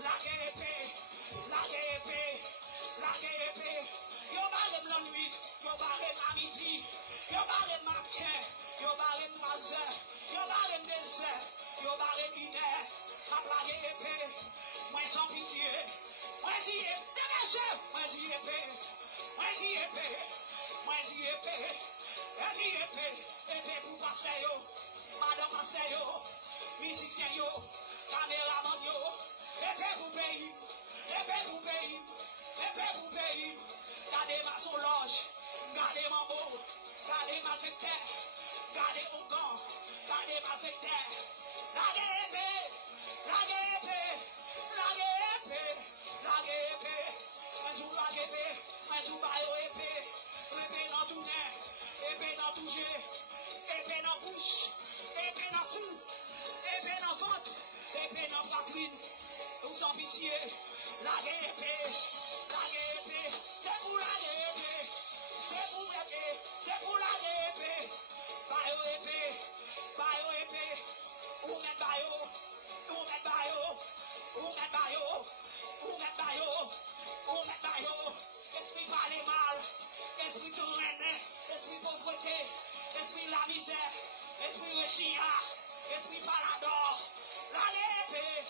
Lage épée, lage épée, lage épée. Yo barré la nuit, yo barré à midi, yo barré matin, yo barré 3 heures, yo barré 2 heures, yo barré 1 heure. Ma lage épée, moi sans pitié, moi j'y ai, dégagez, moi j'y ai épée, moi j'y ai épée, moi j'y ai épée, moi j'y ai épée, épée pour pasteur yo, madame pasteur yo, musicien yo, caméraman yo, épée pour pays, épée pour pays, épée pour pays. Gardez ma solange, gardez mon mot, gardez ma vecteur, gardez mon gant, gardez ma vecteur. Lage épée, lage épée, lage épée, lage épée. Un jour lage épée, un jour baille épée, épée dans tout nez, épée dans tout jeu, épée dans bouche, épée dans cou, épée dans ventre, épée dans poitrine. Nous sans pitié, lage épée, lage épée. C'est pour la épée, c'est pour l'épée, c'est pour la épée. Bayo épée, bayo épée. Ou met bayo, ou met bayo, ou met bayo, ou met bayo, ou met bayo. Esprit parler mal, esprit tourner, esprit pauvreté, esprit la misère, esprit le chien, esprit palador. La épée,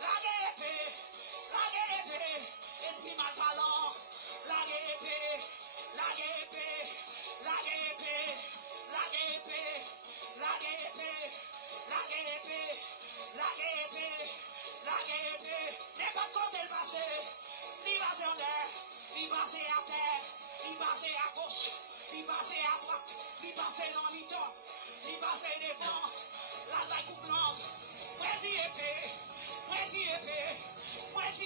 la épée, la épée, esprit mal parlant. La épée, la épée, la épée, la épée, la épée, la épée, la épée, la épée. N'est pas comme elle passait, ni passé en l'air, ni passé à terre, ni passé à gauche, ni passé à droite, ni passé dans le temps, ni passé devant. La taille coupe longue, moi j'y épée, moi j'y épée, moi j'y